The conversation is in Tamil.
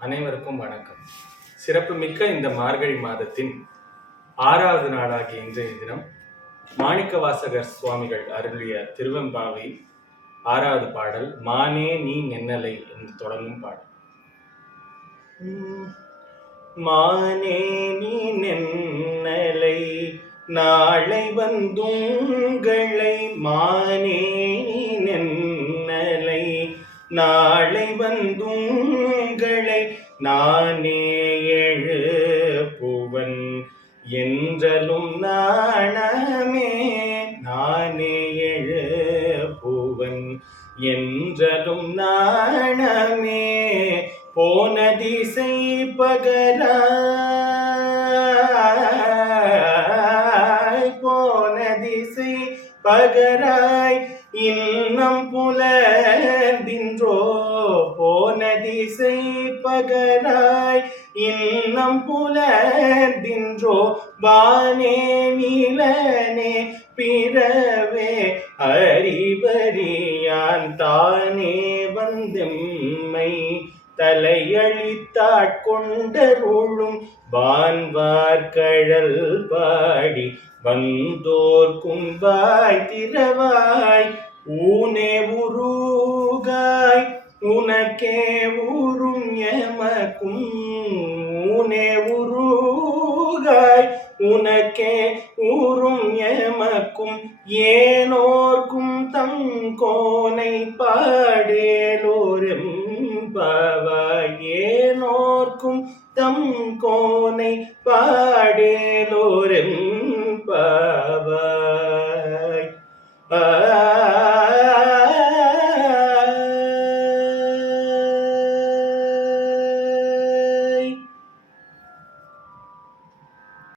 அனைவருக்கும் வணக்கம். சிறப்புமிக்க இந்த மார்கழி மாதத்தின் ஆறாவது நாளாகிய இன்றைய தினம் மாணிக்கவாசகர் சுவாமிகள் அருளிய திருவெம்பாவை ஆறாவது பாடல் மானே நீ நென்னலை என்று தொடங்கும் பாடல். மானே நீ நென்னலை நாளை வந்துங்களை மானே நீ நென்னலை நாளை வந்துங்களை நானே எழுப்புவன். என்றலும் நாணமே நானே எழுப்புவன். என்றலும் நாணமே போன திசை பகராய் போன திசை பகராய் இன்னம் புலர்ந்தின்றோ இசை பகராய் இன்னம் புலர்ந்தின்றோ வானே நிலனே பிறவே அறிவறியான் தானே வந்தெம்மை. தலையளித்தாட்கொண்டருளும் வான்வார்கழல் பாடி வந்தோர் கும்பாய் திரவாய் ஊனே உருகாய் உனக்கே உனக்கும் ஊனே உருகாய். உனக்கே ஊரும் எமக்கும் ஏனோர்க்கும் தம் கோனை பாடேலோரும் பவாய் ஏனோர்க்கும் தம் கோனை பாடேலோரும் பவாய்